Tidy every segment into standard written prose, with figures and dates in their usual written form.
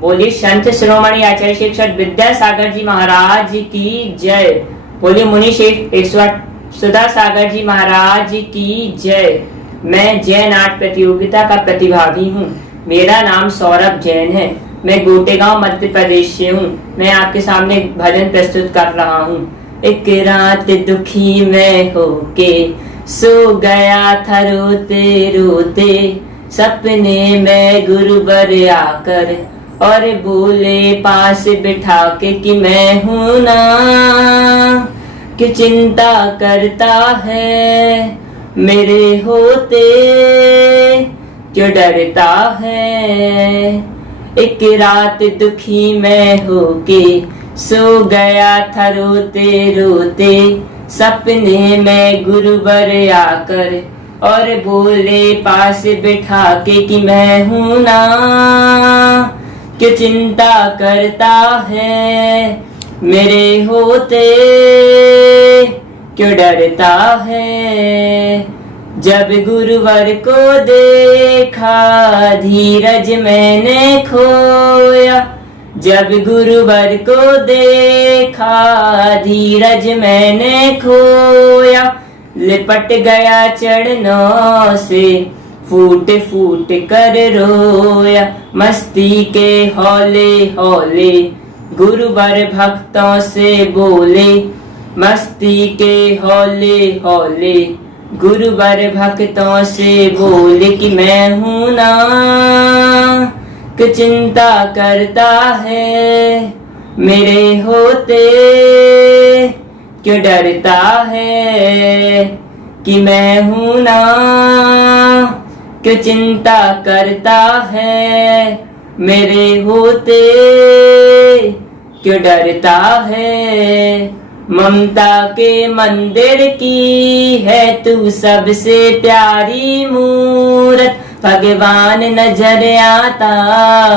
बोलिए संत शिरोमणि आचार्य शिक्षक विद्यासागर जी महाराज की जय। बोलिए मुनि शेख सुधा सागर जी महाराज की जय। मैं जैन आर्ट प्रतियोगिता का प्रतिभागी हूँ। मेरा नाम सौरभ जैन है। मैं गोटेगांव मध्य प्रदेश से हूँ। मैं आपके सामने एक भजन प्रस्तुत कर रहा हूँ। एक रात दुखी मैं होके सो गया था रोते रोते, सपने में गुरुवर आकर और बोले पास बिठा के कि मैं हूं ना, कि चिंता करता है मेरे होते, क्यों डरता है। एक रात दुखी मैं होके सो गया था रोते रोते, सपने में गुरुवर आकर और बोले पास बिठा के कि मैं हूं ना, कि चिंता करता है मेरे होते, क्यों डरता है। जब गुरुवर को देखा धीरज मैंने खोया, जब गुरुवर को देखा धीरज मैंने खोया, लिपट गया चरणों से फूट फूट कर रोया। मस्ती के हौले हौले गुरुवर भक्तों से बोले, मस्ती के हौले हौले गुरुवर भक्तों से बोले कि मैं हूं ना, कि चिंता करता है मेरे होते, क्यों डरता है। कि मैं हूं ना, क्यों चिंता करता है मेरे होते, क्यों डरता है। ममता के मंदिर की है तू सबसे प्यारी मूरत, भगवान नजर आता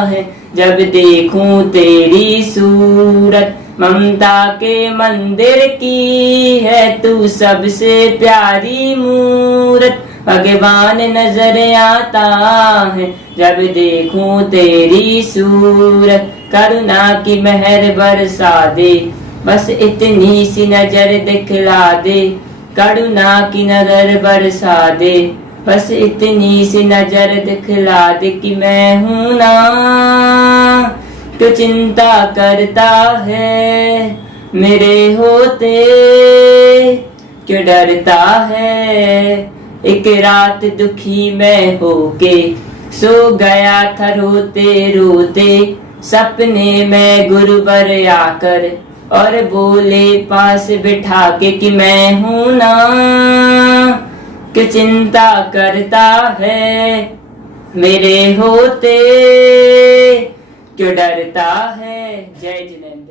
है जब देखूं तेरी सूरत। ममता के मंदिर की है तू सबसे प्यारी मूरत, भगवान नजर आता है जब देखूं तेरी सूरत। करुणा की मेहर बरसा दे, बस इतनी सी नजर दिखला दे। करुणा की नजर बरसा दे, बस इतनी सी नजर दिखला दे कि मैं हूं ना, क्यों चिंता करता है मेरे होते, क्यों डरता है। एक रात दुखी मैं होके सो गया था रोते रोते, सपने में गुरुवर आकर और बोले पास बिठा के कि मैं हूं ना, कि चिंता करता है मेरे होते, क्यों डरता है। जय जिनेंद्र।